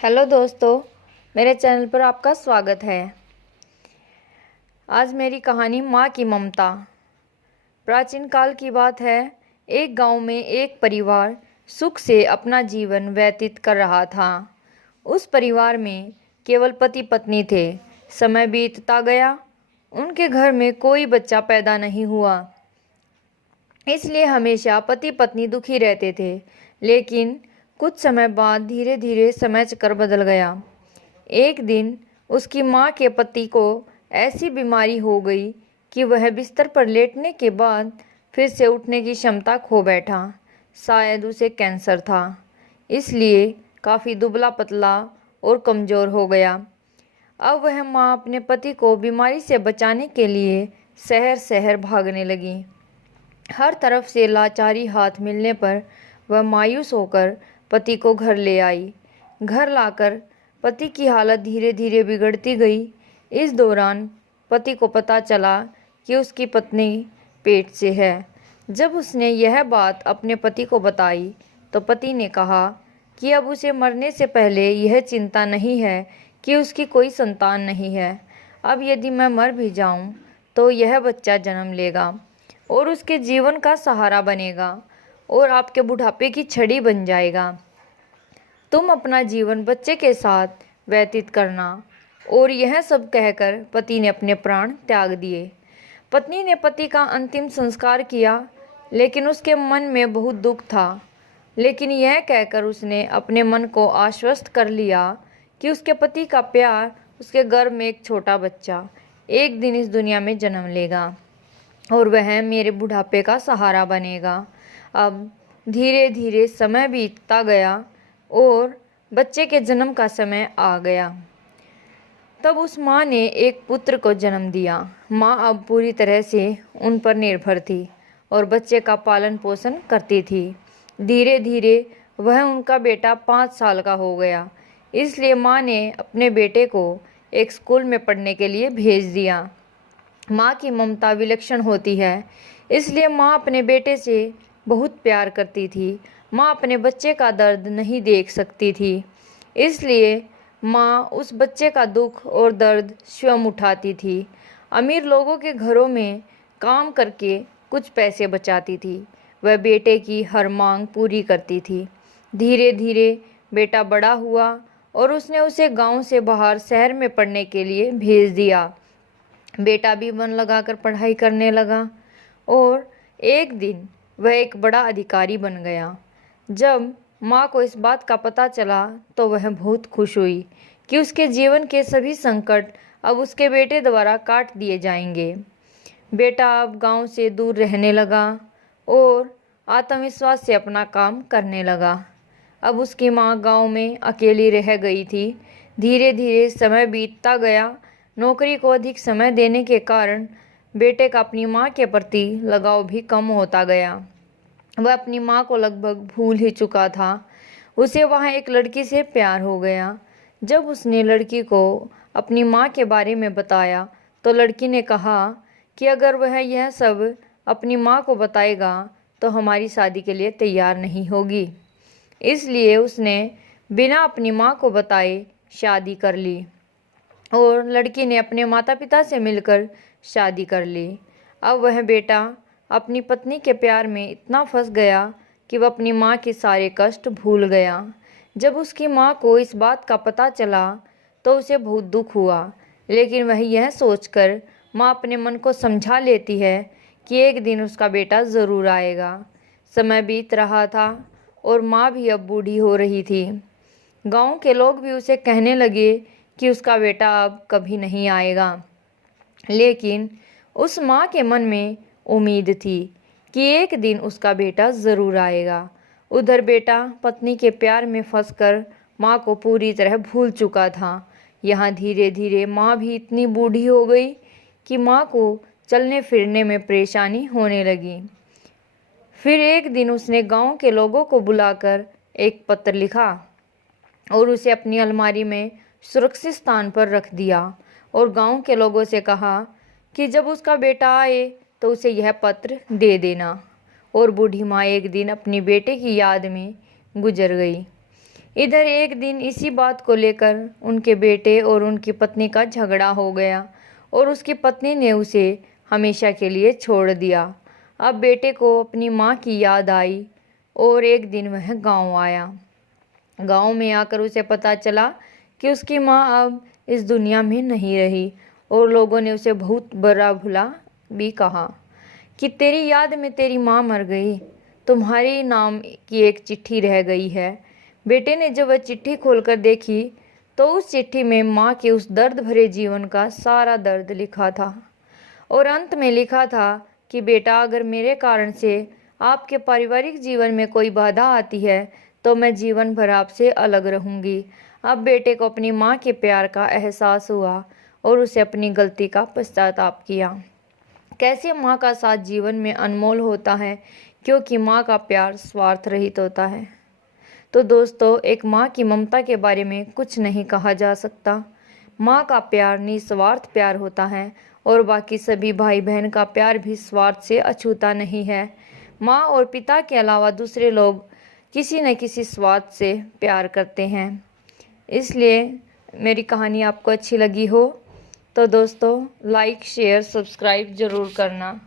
Hello दोस्तों, मेरे channel पर आपका स्वागत है। आज मेरी कहानी माँ की ममता। प्राचीन काल की बात है। एक गांव में एक परिवार सुख से अपना जीवन व्यतीत कर रहा था। उस परिवार में केवल पति पत्नी थे। समय बीतता गया, उनके घर में कोई बच्चा पैदा नहीं हुआ। इसलिए हमेशा पति पत्नी दुखी रहते थे। लेकिन कुछ समय बाद धीरे धीरे समय चक्र बदल गया। एक दिन उसकी माँ के पति को ऐसी बीमारी हो गई कि वह बिस्तर पर लेटने के बाद फिर से उठने की क्षमता खो बैठा। शायद उसे कैंसर था, इसलिए काफ़ी दुबला पतला और कमज़ोर हो गया। अब वह माँ अपने पति को बीमारी से बचाने के लिए शहर शहर भागने लगी। हर तरफ से लाचारी हाथ मिलने पर वह मायूस होकर पति को घर ले आई। घर लाकर पति की हालत धीरे धीरे बिगड़ती गई। इस दौरान पति को पता चला कि उसकी पत्नी पेट से है। जब उसने यह बात अपने पति को बताई तो पति ने कहा कि अब उसे मरने से पहले यह चिंता नहीं है कि उसकी कोई संतान नहीं है। अब यदि मैं मर भी जाऊं तो यह बच्चा जन्म लेगा और उसके जीवन का सहारा बनेगा और आपके बुढ़ापे की छड़ी बन जाएगा। तुम अपना जीवन बच्चे के साथ व्यतीत करना। और यह सब कहकर पति ने अपने प्राण त्याग दिए। पत्नी ने पति का अंतिम संस्कार किया, लेकिन उसके मन में बहुत दुख था। लेकिन यह कहकर उसने अपने मन को आश्वस्त कर लिया कि उसके पति का प्यार, उसके गर्भ में एक छोटा बच्चा एक दिन इस दुनिया में जन्म लेगा और वह मेरे बुढ़ापे का सहारा बनेगा। अब धीरे धीरे समय बीतता गया और बच्चे के जन्म का समय आ गया। तब उस माँ ने एक पुत्र को जन्म दिया। माँ अब पूरी तरह से उन पर निर्भर थी और बच्चे का पालन पोषण करती थी। धीरे धीरे वह उनका बेटा 5 साल का हो गया। इसलिए माँ ने अपने बेटे को एक स्कूल में पढ़ने के लिए भेज दिया। माँ की ममता विलक्षण होती है, इसलिए माँ अपने बेटे से बहुत प्यार करती थी। माँ अपने बच्चे का दर्द नहीं देख सकती थी, इसलिए माँ उस बच्चे का दुख और दर्द स्वयं उठाती थी। अमीर लोगों के घरों में काम करके कुछ पैसे बचाती थी। वह बेटे की हर मांग पूरी करती थी। धीरे धीरे बेटा बड़ा हुआ और उसने उसे गांव से बाहर शहर में पढ़ने के लिए भेज दिया। बेटा भी मन लगाकर पढ़ाई करने लगा और एक दिन वह एक बड़ा अधिकारी बन गया। जब माँ को इस बात का पता चला तो वह बहुत खुश हुई कि उसके जीवन के सभी संकट अब उसके बेटे द्वारा काट दिए जाएंगे। बेटा अब गांव से दूर रहने लगा और आत्मविश्वास से अपना काम करने लगा। अब उसकी माँ गांव में अकेली रह गई थी। धीरे धीरे समय बीतता गया। नौकरी को अधिक समय देने के कारण बेटे का अपनी माँ के प्रति लगाव भी कम होता गया। वह अपनी माँ को लगभग भूल ही चुका था। उसे वहाँ एक लड़की से प्यार हो गया। जब उसने लड़की को अपनी माँ के बारे में बताया तो लड़की ने कहा कि अगर वह यह सब अपनी माँ को बताएगा तो हमारी शादी के लिए तैयार नहीं होगी। इसलिए उसने बिना अपनी माँ को बताए शादी कर ली और लड़की ने अपने माता पिता से मिलकर शादी कर ली। अब वह बेटा अपनी पत्नी के प्यार में इतना फंस गया कि वह अपनी माँ के सारे कष्ट भूल गया। जब उसकी माँ को इस बात का पता चला तो उसे बहुत दुख हुआ, लेकिन वह यह सोचकर माँ अपने मन को समझा लेती है कि एक दिन उसका बेटा ज़रूर आएगा। समय बीत रहा था और माँ भी अब बूढ़ी हो रही थी। गांव के लोग भी उसे कहने लगे कि उसका बेटा अब कभी नहीं आएगा, लेकिन उस माँ के मन में उम्मीद थी कि एक दिन उसका बेटा ज़रूर आएगा। उधर बेटा पत्नी के प्यार में फंसकर माँ को पूरी तरह भूल चुका था। यहाँ धीरे धीरे माँ भी इतनी बूढ़ी हो गई कि माँ को चलने फिरने में परेशानी होने लगी। फिर एक दिन उसने गांव के लोगों को बुलाकर एक पत्र लिखा और उसे अपनी अलमारी में सुरक्षित स्थान पर रख दिया और गांव के लोगों से कहा कि जब उसका बेटा आए तो उसे यह पत्र दे देना। और बूढ़ी माँ एक दिन अपनी बेटे की याद में गुजर गई। इधर एक दिन इसी बात को लेकर उनके बेटे और उनकी पत्नी का झगड़ा हो गया और उसकी पत्नी ने उसे हमेशा के लिए छोड़ दिया। अब बेटे को अपनी माँ की याद आई और एक दिन वह गांव आया। गांव में आकर उसे पता चला कि उसकी माँ अब इस दुनिया में नहीं रही और लोगों ने उसे बहुत बुरा भला भी कहा कि तेरी याद में तेरी माँ मर गई, तुम्हारी नाम की एक चिट्ठी रह गई है। बेटे ने जब वह चिट्ठी खोलकर देखी तो उस चिट्ठी में माँ के उस दर्द भरे जीवन का सारा दर्द लिखा था और अंत में लिखा था कि बेटा, अगर मेरे कारण से आपके पारिवारिक जीवन में कोई बाधा आती है तो मैं जीवन भर आपसे अलग रहूंगी। अब बेटे को अपनी माँ के प्यार का एहसास हुआ और उसे अपनी गलती का पश्चाताप किया। कैसे माँ का साथ जीवन में अनमोल होता है, क्योंकि माँ का प्यार स्वार्थ रहित होता है। तो दोस्तों, एक माँ की ममता के बारे में कुछ नहीं कहा जा सकता। माँ का प्यार निस्वार्थ प्यार होता है और बाकी सभी भाई बहन का प्यार भी स्वार्थ से अछूता नहीं है। माँ और पिता के अलावा दूसरे लोग किसी न किसी स्वार्थ से प्यार करते हैं। इसलिए मेरी कहानी आपको अच्छी लगी हो तो दोस्तों लाइक शेयर सब्सक्राइब ज़रूर करना।